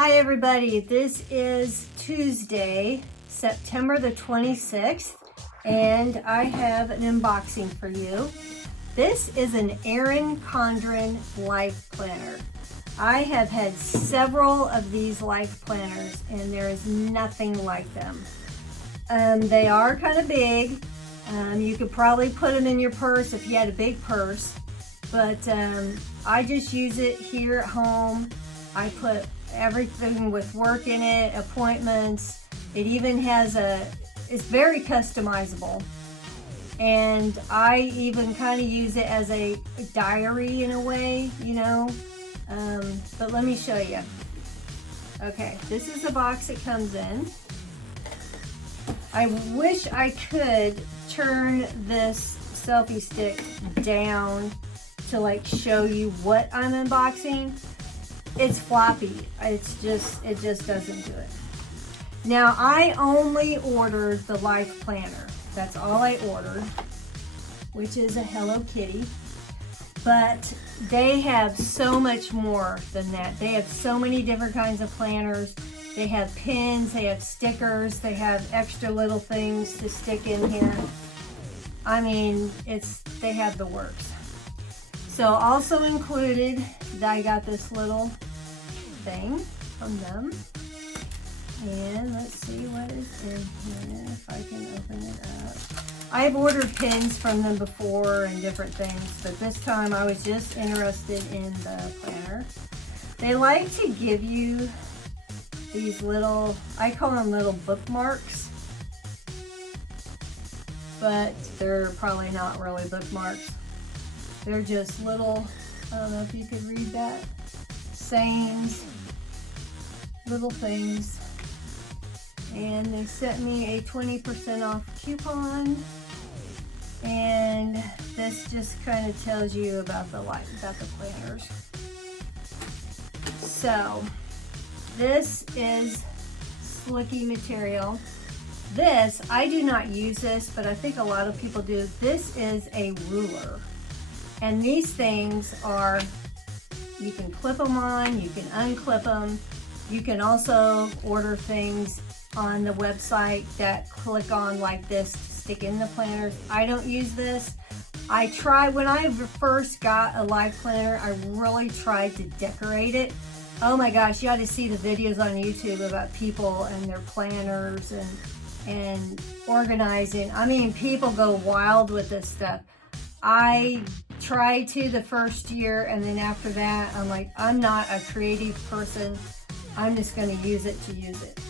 Hi everybody, this is Tuesday, September the 26th, and I have an unboxing for you. This is an Erin Condren Life Planner. I have had several of these life planners and there is nothing like them. They are kind of big. You could probably put them in your purse if you had a big purse, but I just use it here at home. I put everything with work in it, appointments. It even has it's very customizable. And I even kind of use it as a diary in a way, you know. But let me show you. Okay, this is the box it comes in. I wish I could turn this selfie stick down to like show you what I'm unboxing. It's floppy. It just doesn't do it. Now I only ordered the life planner. That's all I ordered, which is a Hello Kitty. But they have so much more than that. They have so many different kinds of planners. They have pins, they have stickers, they have extra little things to stick in here. I mean, they have the works. So also included, I got this little thing from them. And let's see what is in here, if I can open it up. I've ordered pins from them before and different things, but this time I was just interested in the planner. They like to give you these little, I call them little bookmarks, but they're probably not really bookmarks. They're just little, I don't know if you could read that, sayings, little things. And they sent me a 20% off coupon, and this just kind of tells you about the planners. So this is slicky material. This, I do not use this, but I think a lot of people do. This is a ruler. And these things are, you can clip them on, you can unclip them. You can also order things on the website that click on like this to stick in the planners. I don't use this. When I first got a life planner, I really tried to decorate it. Oh my gosh, you ought to see the videos on YouTube about people and their planners and organizing. I mean, people go wild with this stuff. I tried to the first year, and then after that, I'm like, I'm not a creative person. I'm just gonna use it to use it.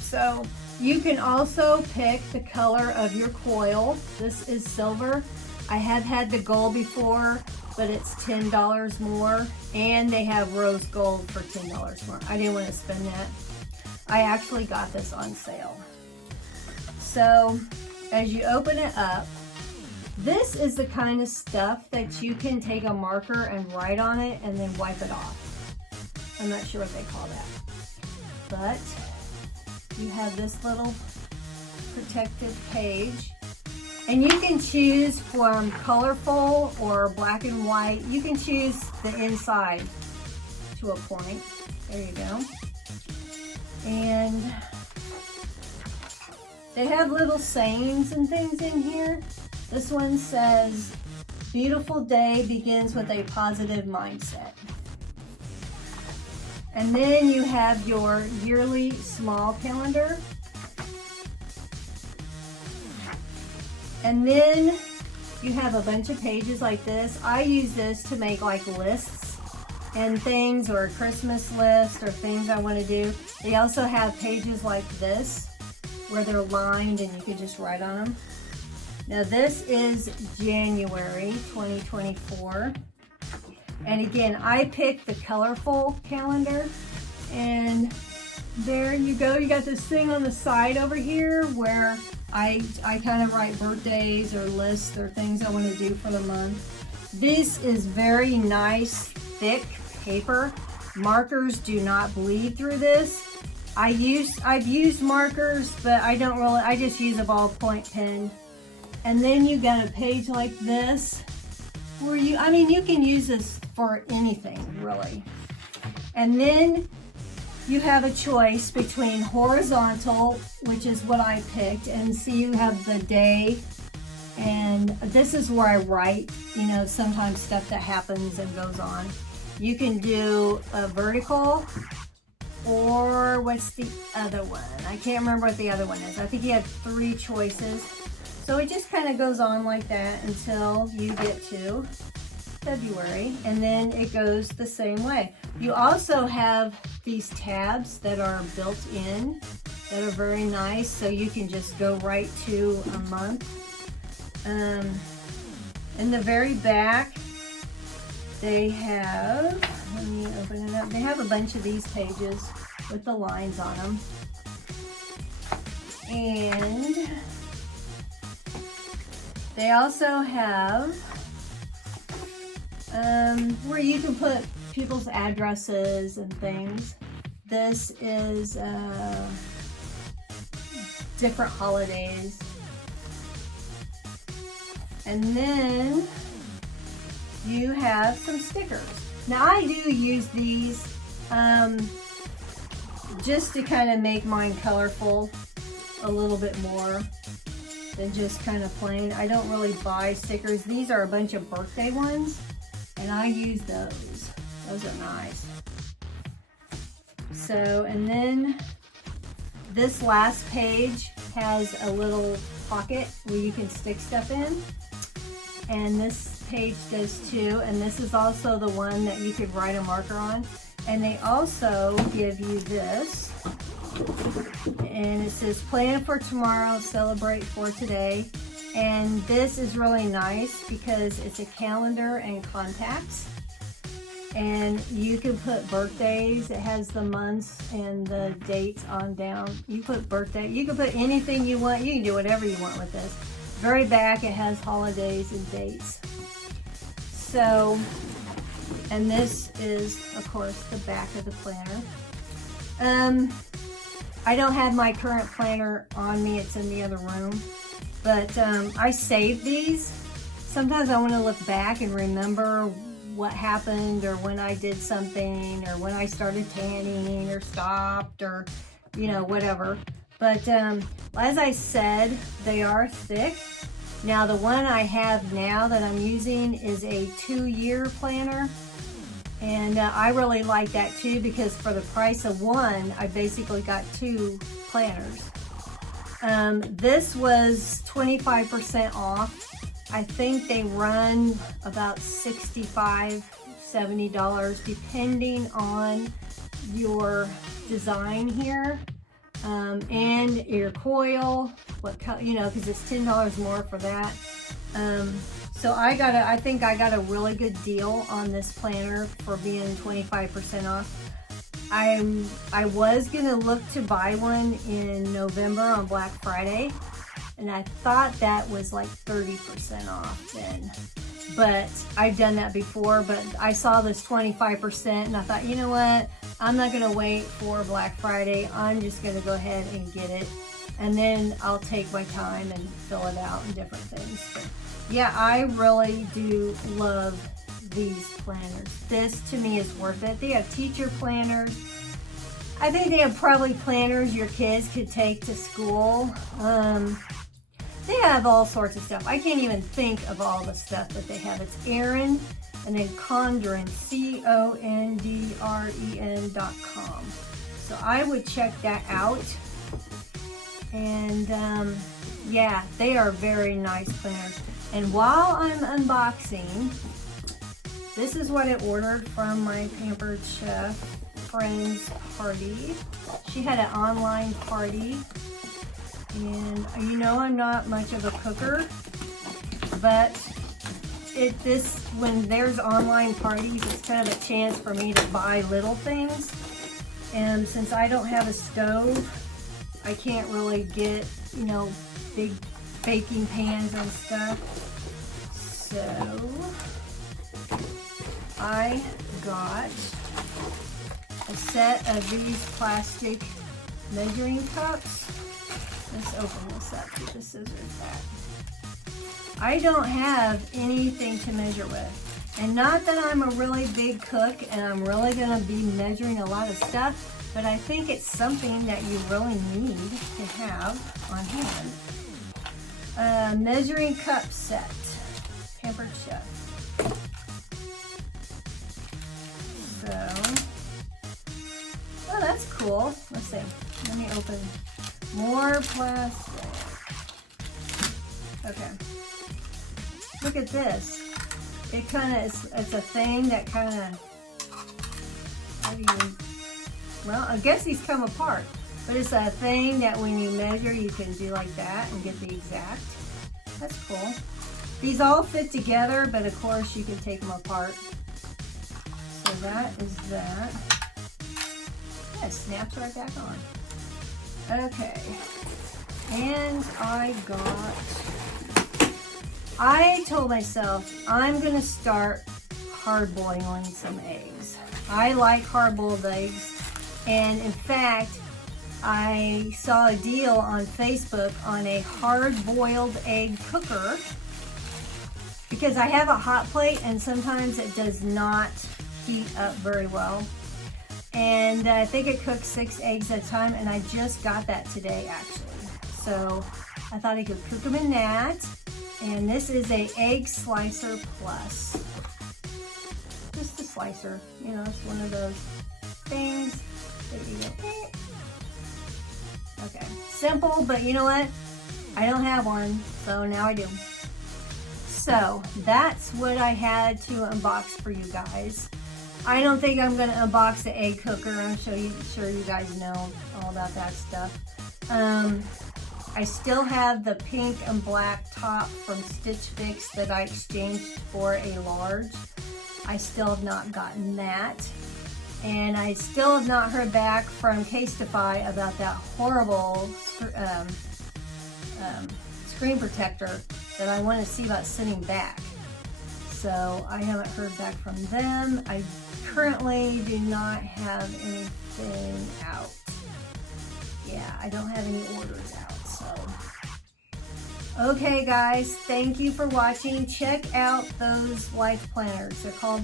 So you can also pick the color of your coil. This is silver. I have had the gold before, but it's $10 more, and they have rose gold for $10 more. I didn't want to spend that. I actually got this on sale. So as you open it up, this is the kind of stuff that you can take a marker and write on it and then wipe it off. I'm not sure what they call that, but you have this little protective page, and you can choose from colorful or black and white. You can choose the inside to a point. There you go. And they have little sayings and things in here. This one says, "Beautiful day begins with a positive mindset." And then you have your yearly small calendar. And then you have a bunch of pages like this. I use this to make like lists and things, or a Christmas list, or things I want to do. They also have pages like this where they're lined and you can just write on them. Now this is January 2024. And again, I picked the colorful calendar, and there you go. You got this thing on the side over here where I kind of write birthdays or lists or things I want to do for the month. This is very nice, thick paper. Markers do not bleed through this. I've used markers, but I just use a ballpoint pen. And then you got a page like this where you can use this for anything really. And then you have a choice between horizontal, which is what I picked, and see you have the day, and this is where I write, you know, sometimes stuff that happens and goes on. You can do a vertical, or what's the other one? I can't remember what the other one is. I think you have 3 choices. So it just kind of goes on like that until you get to February, and then it goes the same way. You also have these tabs that are built in that are very nice, so you can just go right to a month. In the very back, they have, let me open it up, they have a bunch of these pages with the lines on them. And they also have where you can put people's addresses and things. This is different holidays. And then you have some stickers. Now I do use these just to kind of make mine colorful a little bit more than just kind of plain. I don't really buy stickers. These are a bunch of birthday ones, and I use those. Those are nice. So, and then this last page has a little pocket where you can stick stuff in. And this page does too. And this is also the one that you could write a marker on. And they also give you this. And it says plan for tomorrow, celebrate for today. And this is really nice because it's a calendar and contacts. And you can put birthdays. It has the months and the dates on down. You put birthday, you can put anything you want. You can do whatever you want with this. Very back, it has holidays and dates. So, and this is, of course, the back of the planner. I don't have my current planner on me. It's in the other room. But I save these. Sometimes I want to look back and remember what happened, or when I did something, or when I started tanning or stopped, or you know, whatever. But as I said, they are thick. Now the one I have now that I'm using is a 2-year planner, and I really like that too, because for the price of one, I basically got 2 planners. This was 25% off. I think they run about $65, $70 depending on your design here, and your coil, what color, you know, because it's $10 more for that. So I think I got a really good deal on this planner for being 25% off. I was gonna look to buy one in November on Black Friday, and I thought that was like 30% off then. But I've done that before, but I saw this 25% and I thought, you know what? I'm not gonna wait for Black Friday. I'm just gonna go ahead and get it. And then I'll take my time and fill it out and different things. But yeah, I really do love these planners. This to me is worth it. They have teacher planners. I think they have probably planners your kids could take to school. They have all sorts of stuff. I can't even think of all the stuff that they have. It's Erin and then Condren, CONDREN.com. So I would check that out. And yeah, they are very nice planners. And while I'm unboxing, this is what I ordered from my Pampered Chef friend's party. She had an online party. And you know, I'm not much of a cooker, but when there's online parties, it's kind of a chance for me to buy little things. And since I don't have a stove, I can't really get, you know, big baking pans and stuff. So I got a set of these plastic measuring cups. Let's open this up with the scissors back. I don't have anything to measure with. And not that I'm a really big cook and I'm really gonna be measuring a lot of stuff, but I think it's something that you really need to have on hand. Measuring cup set, Pampered Chef. So, oh, that's cool. Let's see. Let me open more plastic. Okay. Look at this. It kind of is, it's a thing that kind of, how do you, well, I guess these come apart, but it's a thing that when you measure, you can do like that and get the exact. That's cool. These all fit together, but of course you can take them apart. So that is that. Yeah, it snaps right back on. Okay. And I told myself I'm gonna start hard boiling some eggs. I like hard boiled eggs, and in fact, I saw a deal on Facebook on a hard boiled egg cooker because I have a hot plate and sometimes it does not heat up very well. And I think it cooks 6 eggs at a time, and I just got that today actually. So I thought I could cook them in that. And this is a egg slicer plus. Just a slicer, you know, it's one of those things that you go, okay, simple, but you know what? I don't have one, so now I do. So that's what I had to unbox for you guys. I don't think I'm gonna unbox the egg cooker. I'm sure you guys know all about that stuff. I still have the pink and black top from Stitch Fix that I exchanged for a large. I still have not gotten that. And I still have not heard back from Casetify about that horrible screen protector that I want to see about sending back. So I haven't heard back from them. I currently do not have anything out. Yeah, I don't have any orders out. So, okay guys, thank you for watching. Check out those life planners. They're called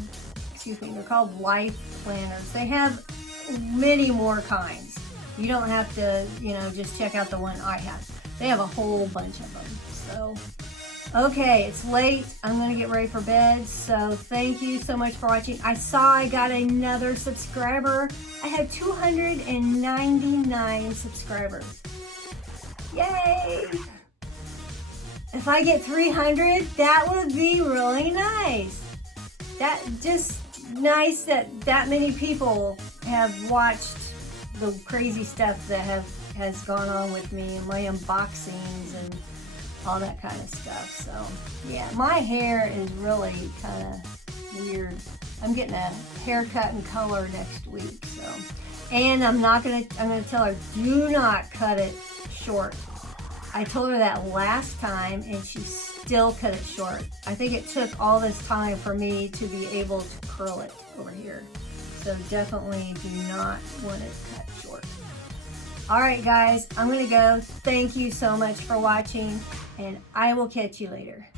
life planners. They have many more kinds. You don't have to, you know, just check out the one I have. They have a whole bunch of them. So, okay, it's late. I'm gonna get ready for bed. So thank you so much for watching. I saw I got another subscriber. I have 299 subscribers. Yay! If I get 300, that would be really nice. That just nice that many people have watched the crazy stuff that has gone on with me and my unboxings and all that kind of stuff. So yeah, my hair is really kind of weird. I'm getting a haircut and color next week. So, and I'm gonna tell her, do not cut it short. I told her that last time and she still cut it short. I think it took all this time for me to be able to curl it over here. So definitely do not want it cut short. All right, guys, I'm gonna go. Thank you so much for watching, and I will catch you later.